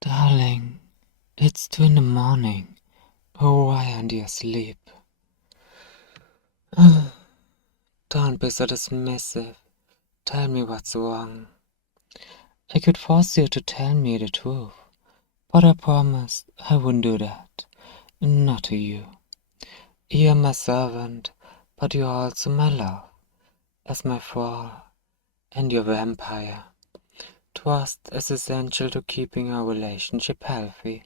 Darling, it's 2 in the morning. Oh, why aren't you asleep? Don't be so dismissive. Tell me what's wrong. I could force you to tell me the truth, but I promised I wouldn't do that. Not to you. You're my servant, but you're also my love, as my thrall, and your vampire. Trust is essential to keeping our relationship healthy.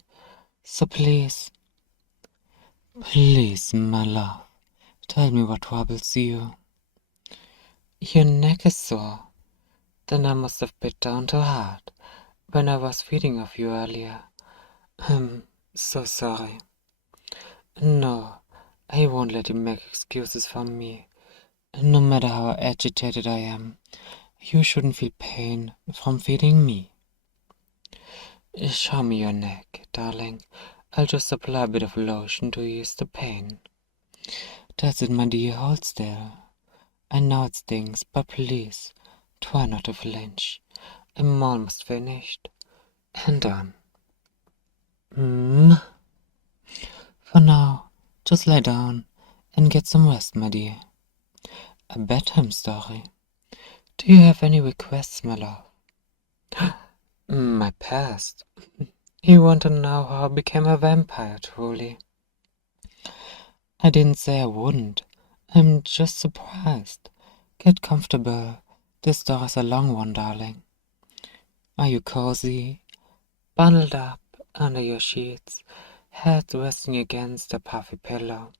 So please, my love, tell me what troubles you. Your neck is sore. Then I must have bit down too hard when I was feeding of you earlier. I'm so sorry. No, I won't let you make excuses for me. No matter how agitated I am, you shouldn't feel pain from feeding me. Show me your neck, darling. I'll just apply a bit of lotion to ease the pain. That's it, my dear. Hold still. I know it stings, but please, try not to flinch. I'm almost finished. And done. For now, just lie down and get some rest, my dear. A bedtime story. Do you have any requests, my love? My past. You want to know how I became a vampire, truly? I didn't say I wouldn't. I'm just surprised. Get comfortable. This story's a long one, darling. Are you cozy? Bundled up under your sheets, head resting against a puffy pillow.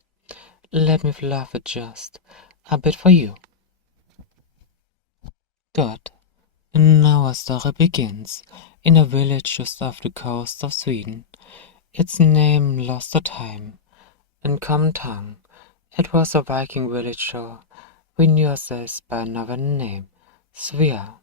Let me fluff it just a bit for you. Good. Now our story begins in a village just off the coast of Sweden. Its name lost to time and common tongue. It was a Viking village, so we knew ourselves by another name, Svea.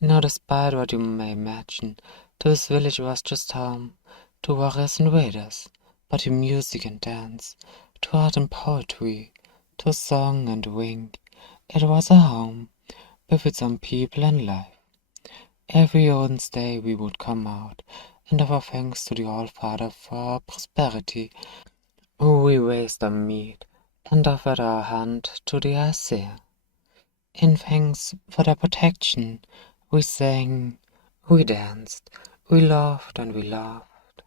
Now, despite what you may imagine, this village was just home to warriors and raiders, but to music and dance, to art and poetry, to song and wink. It was a home with its own people and life. Every Odin's Day we would come out and offer thanks to the All-Father for our prosperity. We raised our meat and offered our hand to the Aesir. In thanks for their protection, we sang, we danced, we laughed and we laughed.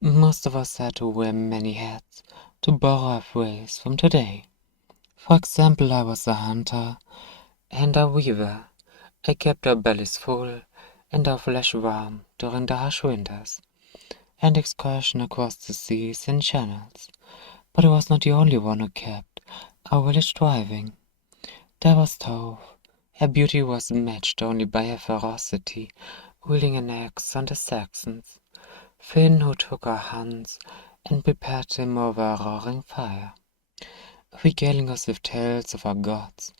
Most of us had to wear many hats to borrow a phrase from today. For example, I was a hunter and a weaver. I kept our bellies full and our flesh warm during the harsh winters and excursion across the seas and channels. But I was not the only one who kept our village thriving. There was Tove. Her beauty was matched only by her ferocity, wielding an axe on the Saxons. Finn, who took our hands and prepared them over a roaring fire, regaling us with tales of our gods.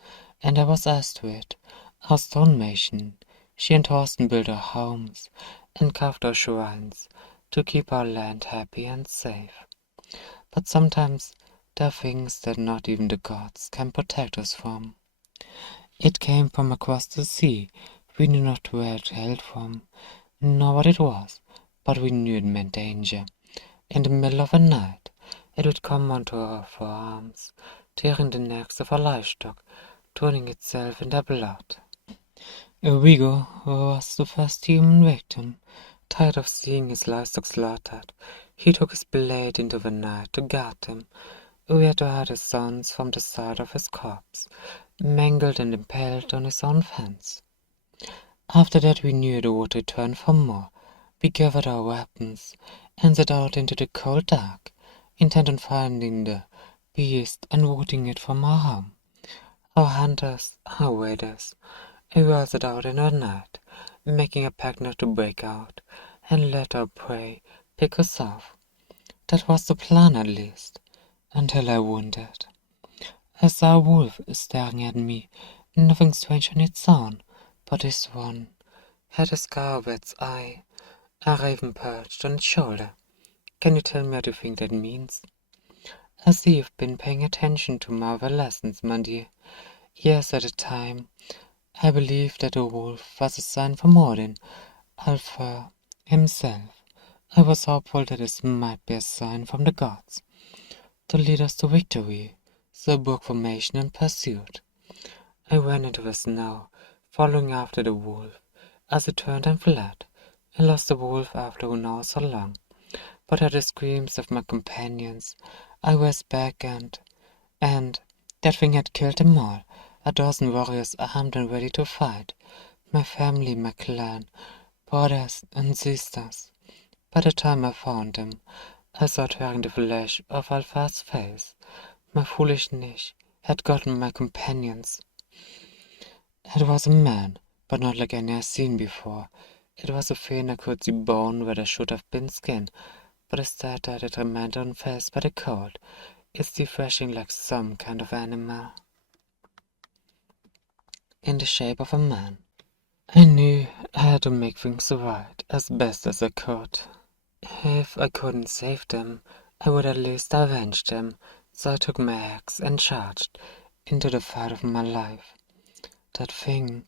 And there was Astrid, our stonemason. She and Thorsten built our homes and carved our shrines to keep our land happy and safe. But sometimes there are things that not even the gods can protect us from. It came from across the sea. We knew not where it hailed from, nor what it was, but we knew it meant danger. In the middle of the night, it would come onto our forearms, tearing the necks of our livestock, turning itself in their blood. Vigo was the first human victim. Tired of seeing his livestock slaughtered, he took his blade into the night to guard them. We had to hide his sons from the sight of his corpse, mangled and impaled on his own fence. After that we knew they would return for more. We gathered our weapons and set out into the cold dark, intent on finding the beast and rooting it from our home. Our hunters, our raiders, we all set out in the night, making a pact not to break out and let our prey pick us off. That was the plan, at least, until I wounded. I saw a wolf staring at me, nothing strange on its own, but this one had a scar over its eye, a raven perched on its shoulder. Can you tell me what you think that means? I see you've been paying attention to my other lessons, my dear. Yes, at the time, I believed that the wolf was a sign from Odin, Alpha, himself. I was hopeful that this might be a sign from the gods to lead us to victory, so broke formation and pursuit. I ran into the snow, following after the wolf. As it turned and fled, I lost the wolf after who knows how long. But at the screams of my companions, I was back and that thing had killed them all. A dozen warriors armed and ready to fight. My family, my clan, brothers and sisters. By the time I found them, I saw tearing the flesh off Alpha's face. My foolishness had gotten my companions. It was a man, but not like any I'd seen before. It was a fiend I could see bone where there should have been skin, but instead that it remained unfazed by the cold. It's refreshing like some kind of animal. In the shape of a man. I knew I had to make things right as best as I could. If I couldn't save them, I would at least avenge them, so I took my axe and charged into the fight of my life. That thing,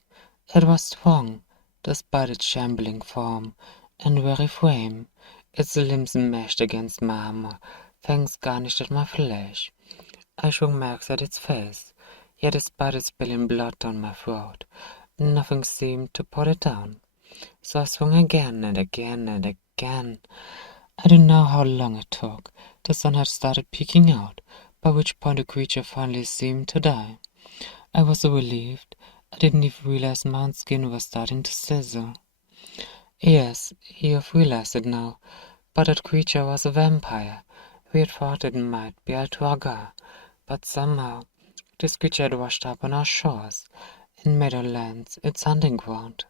it was strong, despite its shambling form and weary frame. Its limbs mashed against my armor, fangs garnished at my flesh. I swung my axe at its face, yet despite it spilling blood down my throat, nothing seemed to put it down. So I swung again and again and again. I don't know how long it took. The sun had started peeking out, by which point the creature finally seemed to die. I was so relieved, I didn't even realize my own skin was starting to sizzle. Yes, you've realized it now, but that creature was a vampire. We had thought it might be Authorigas, but somehow this creature had washed up on our shores and made our lands its hunting ground.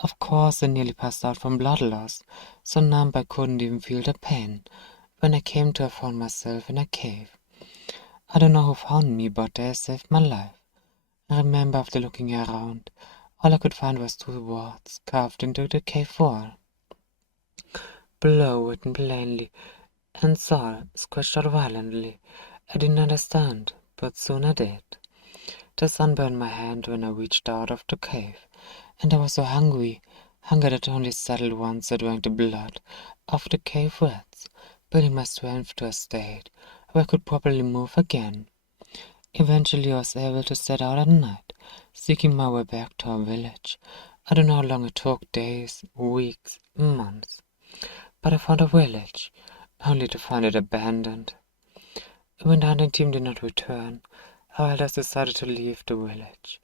Of course, I nearly passed out from blood loss, so numb I couldn't even feel the pain. When I came to, I found myself in a cave. I don't know who found me, but they saved my life. I remember after looking around, all I could find was two words carved into the cave wall. Below, written plainly, and Saul scratched out violently. I didn't understand, but soon I did. The sun burned my hand when I reached out of the cave, and I was so hungry, hunger that only settled once I drank the blood of the cave rats, building my strength to a state where I could properly move again. Eventually I was able to set out at night, seeking my way back to our village. I don't know how long it took, days, weeks, months. But I found a village, only to find it abandoned. When the hunting team did not return, our elders decided to leave the village,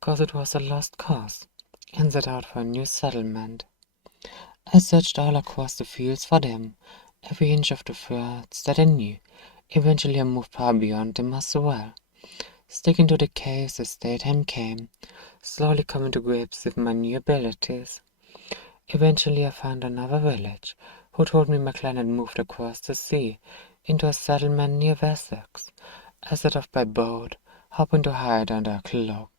cause it was a lost cause, and set out for a new settlement. I searched all across the fields for them, every inch of the fields that I knew. Eventually I moved far beyond them as well. Sticking to the caves as daytime came, slowly coming to grips with my new abilities. Eventually I found another village, who told me my clan had moved across the sea, into a settlement near Wessex. I set off by boat, hoping to hide under a cloak,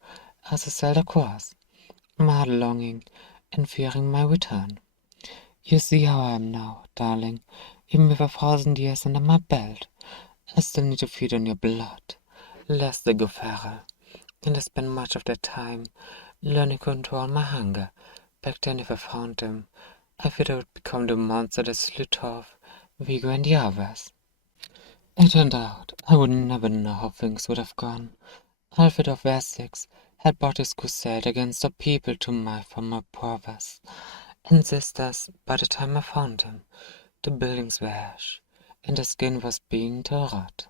as I sailed across, my heart longing and fearing my return. You see how I am now, darling. Even with 1,000 years under my belt, I still need to feed on your blood, lest they go feral. And I spent much of that time learning to control my hunger. Back then, if I found them, I feared I would become the monster that slew Torf, Vigo, and the others. It turned out I would never know how things would have gone. Alfred of Wessex had brought his crusade against the people to my former brothers and sisters. By the time I found him, the buildings were ash, and the skin was beginning to rot.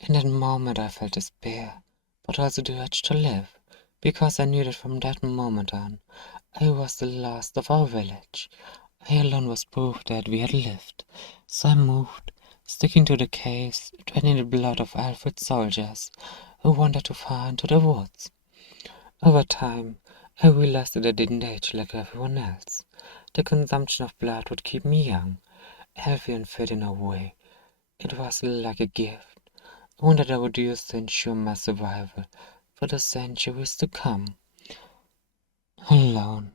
In that moment I felt despair, but also the urge to live, because I knew that from that moment on, I was the last of our village. I alone was proof that we had lived, so I moved, sticking to the caves, draining the blood of Alfred's soldiers, who wandered too far into the woods. Over time, I realized that I didn't age like everyone else. The consumption of blood would keep me young, healthy and fit in a way. It was like a gift, one that I would use to ensure my survival for the centuries to come. Alone,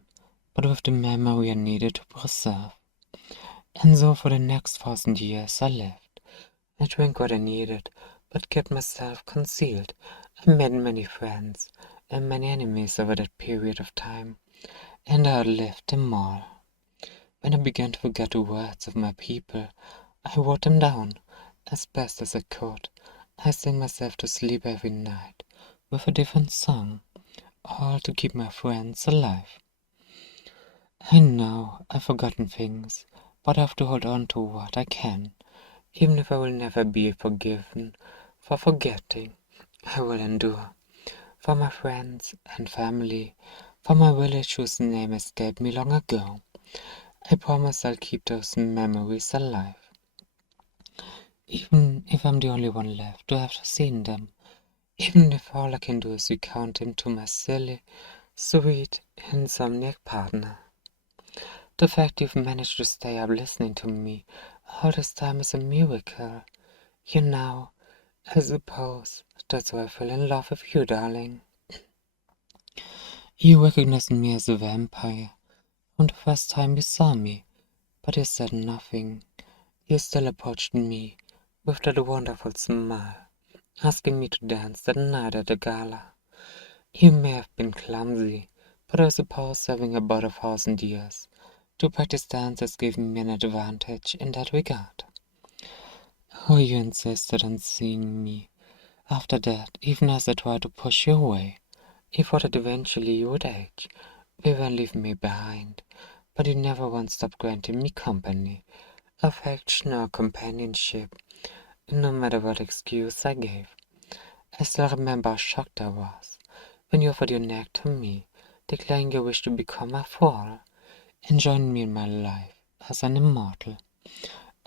but with the memory I needed to preserve. And so for the next 1,000 years I lived. I drank what I needed, but kept myself concealed. I made many friends and many enemies over that period of time. and I outlived them all. When I began to forget the words of my people, I wrote them down as best as I could. I sang myself to sleep every night with a different song, all to keep my friends alive. I know I've forgotten things, but I have to hold on to what I can. Even if I will never be forgiven for forgetting, I will endure. For my friends and family, for my village whose name escaped me long ago, I promise I'll keep those memories alive. Even if I'm the only one left to have seen them, even if all I can do is recount them to my silly, sweet, insomniac partner. The fact you've managed to stay up listening to me all this time is a miracle. You know, I suppose that's why I fell in love with you, darling. You recognized me as a vampire from the first time you saw me, but you said nothing. You still approached me with that wonderful smile, asking me to dance that night at the gala. You may have been clumsy, but I suppose having about 1,000 years to practice dances gave me an advantage in that regard. Oh, you insisted on seeing me. After that, even as I tried to push you away, you thought that eventually you would age, leave and leave me behind, but you never once stopped granting me company, affection or companionship, no matter what excuse I gave. I still remember how shocked I was when you offered your neck to me, declaring your wish to become my thrall and join me in my life as an immortal.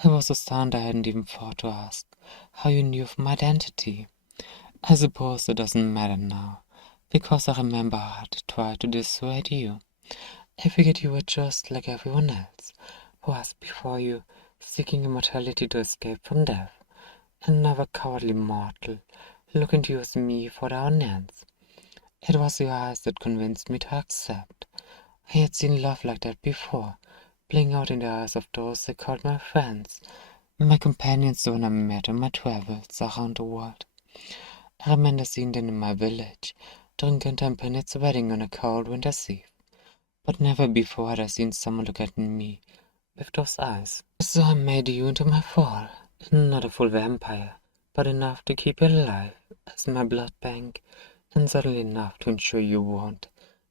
I was astounded I hadn't even thought to ask how you knew of my identity. I suppose it doesn't matter now, because I remember how I tried to dissuade you. I figured you were just like everyone else, who was before you, seeking immortality to escape from death. Another cowardly mortal, looking to use me for their own ends. It was your eyes that convinced me to accept. I had seen love like that before, playing out in the eyes of those I called my friends, my companions when I met on my travels around the world. I remember seeing them in my village, during contemplating wedding on a cold winter's eve. But never before had I seen someone look at me with those eyes. So I made you into my thrall, not a full vampire, but enough to keep you alive as my blood bank, and certainly enough to ensure you won't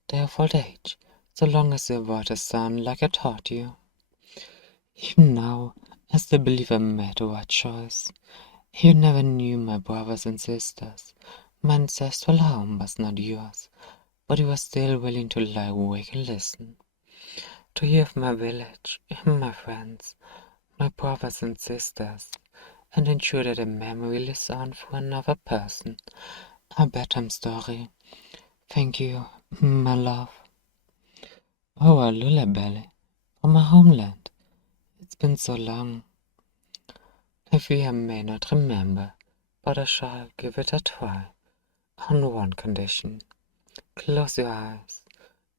die of old age, so long as you avoid the sun like I taught you. Even now, I still believe I made the right choice. You never knew my brothers and sisters. My ancestral home was not yours, but you were still willing to lie awake and listen. To hear of my village, my friends, my brothers and sisters, and ensure that a memory lives on for another person. A bedtime story. Thank you, my love. Oh, a lullaby from my homeland. It's been so long. I fear I may not remember, but I shall give it a try. On one condition. Close your eyes,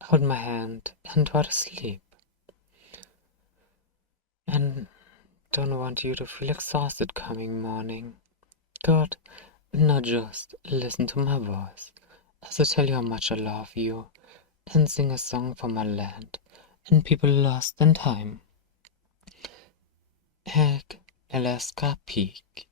hold my hand, and try to sleep. And don't want you to feel exhausted coming morning. Good. Now just listen to my voice as I tell you how much I love you and sing a song for my land and people lost in time. Egg, Alaska Peak.